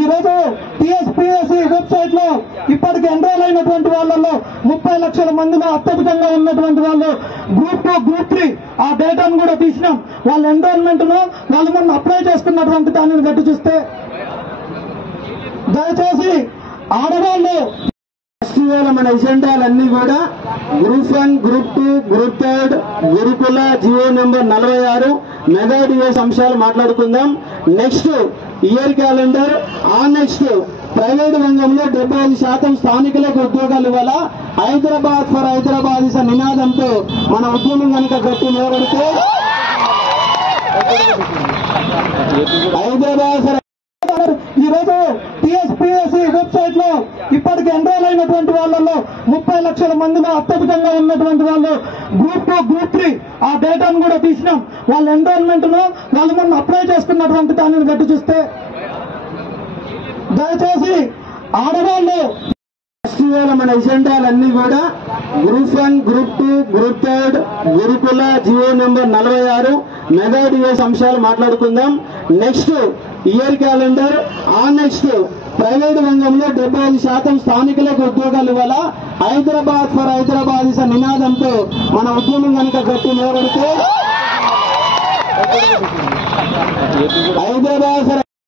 ఈ రోజు TSPSC website లో ఇప్పటికి ఎన్రోల్ అయినటువంటి వాళ్ళలో 30 లక్షల మందిలో అత్యధికంగా ఉన్నటువంటి వాళ్ళు గ్రూప్ 2, గ్రూప్ 3 ఆ డేటాను కూడా తీసినాం. వాళ్ళ ఎన్రోల్మెంట్ ను వాళ్ళు మొన్న అప్లై చేసుకున్నటువంటి దానిని బట్టి చూస్తే దయచేసి ఆడవాళ్ళు మన ఎజెండాలన్నీ కూడా గ్రూప్ 1, గ్రూప్ 2, గ్రూప్ 3, గురుకుల జియో నెంబర్ 46 మెగా డిఎస్ అంశాలు మాట్లాడుకుందాం. నెక్స్ట్ ఇయర్ క్యాలెండర్, ఆ నెక్స్ట్ ప్రైవేట్ రంగంలో 75% స్థానికులకు ఉద్యోగాలు ఇవ్వాల. హైదరాబాద్ ఫర్ హైదరాబాద్ ఇస నినాదంతో మన ఉద్యమం కనుక గట్టి నిలబడితే హైదరాబాద్ ఫర్ ఈ రోజు టీఎస్పీఎస్సీ వెబ్సైట్ లో ఇప్పటికి ఎన్రోల్ అయినటువంటి వాళ్ళలో 30 లక్షల మందిలో అత్యధికంగా ఉన్నటువంటి వాళ్ళు గ్రూప్ 2, గ్రూప్ 3 ఆ డేటాను కూడా తీసినాం. వాళ్ళ ఎన్రోల్మెంట్ ను వాళ్ళు మొన్న అప్లై చేసుకున్నటువంటి దానిని బట్టి చూస్తే దయచేసి ఆడవాళ్ళు మన ఎజెండాలన్నీ కూడా గ్రూప్ 1, గ్రూప్ 2, గ్రూప్ 3, గురుకుల జియో నెంబర్ 46 మెగా డిఎస్ అంశాలు మాట్లాడుకుందాం. నెక్స్ట్ ఇయర్ క్యాలెండర్, ఆ నెక్స్ట్ ప్రైవేట్ రంగంలో 75% స్థానికులకు ఉద్యోగాలు ఇవ్వాల. హైదరాబాద్ ఫర్ హైదరాబాద్ ఇస నినాదంతో మన ఉద్యమం కనుక గట్టి నిలబడితే హైదరాబాద్